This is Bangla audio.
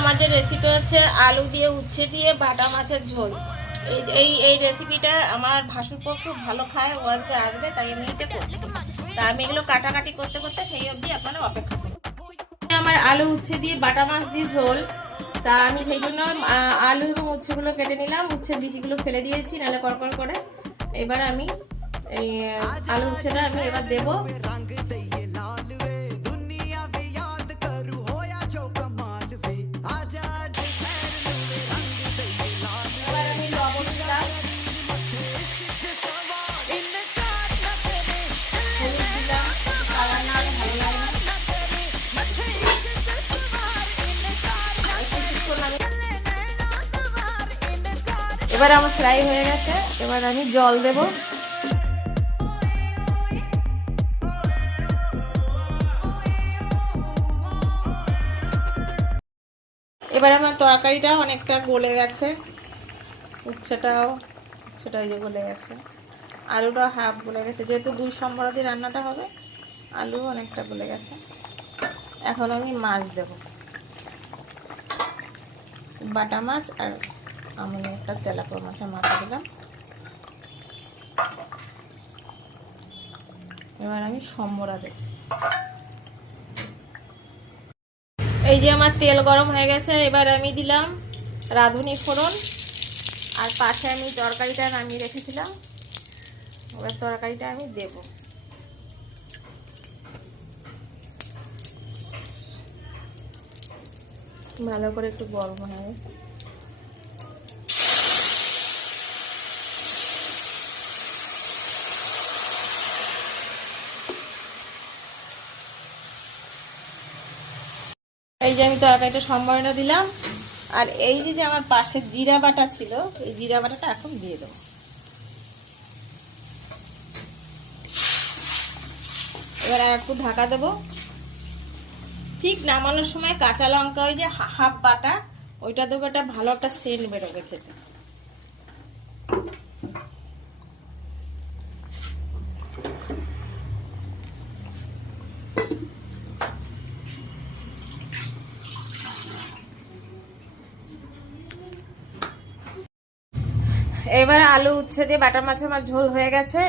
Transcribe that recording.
আমার যে রেসিপি হচ্ছে আলু দিয়ে উচ্ছে দিয়ে বাটা মাছের ঝোল। এই রেসিপিটা আমার ভাসুরপো খুব ভালো খায়, ও আজকে আসবে তাই আমি এটা করছি। তা আমি এগুলো কাটাকাটি করতে করতে সেই অবধি আপনারা অপেক্ষা করুন। আমার আলু উচ্ছে দিয়ে বাটা মাছ দিয়ে ঝোল, তা আমি সেই জন্য আলু এবং উচ্ছেগুলো কেটে নিলাম, উচ্ছের বিচিগুলো ফেলে দিয়েছি নাহলে কড়কড় করে। এবার আমি এই আলু উচ্ছেটা আমি এবার দেবো। এবার আমার ফ্রাই হয়ে গেছে, এবার আমি জল দেব। এবার আমার তরকারিটাও অনেকটা গলে গেছে, উচ্ছেটাও এই যে গলে গেছে, আলুটাও হাফ গলে গেছে, যেহেতু 2 সম্বরা দিয়ে রান্নাটা হবে আলু অনেকটা গলে গেছে। এখন আমি মাছ দেব, বাটা মাছ, আর আমি একটা তেলাপিয়া মাছের মাথা দিলাম। এবার আমি সম্বরা দেব। এই যে আমার তেল গরম হয়ে গেছে, এবার আমি দিলাম রাঁধুনি ফোড়ন, আর পাশে আমি তরকারিটা নামিয়ে রেখেছিলাম, এবার তরকারিটা আমি দেব। ভালো করে একটু গরম হবে। এই যে আমি তরকারিটা সম্বরণটা দিলাম, আর এই যে আমার পাশে জিরা বাটা ছিল, এই জিরা বাটাটা এখন দিয়ে দেবো। এবার আর একটু ঢাকা দেবো। ঠিক নামানোর সময় কাঁচা লঙ্কা ওই যে হাফ বাটা ওইটা দেবো, একটা ভালো একটা সেন্ট বেরোবে খেতে। এবার আলু উচ্ছে দিয়ে বাটা মাছের ঝোল হয়ে গেছে।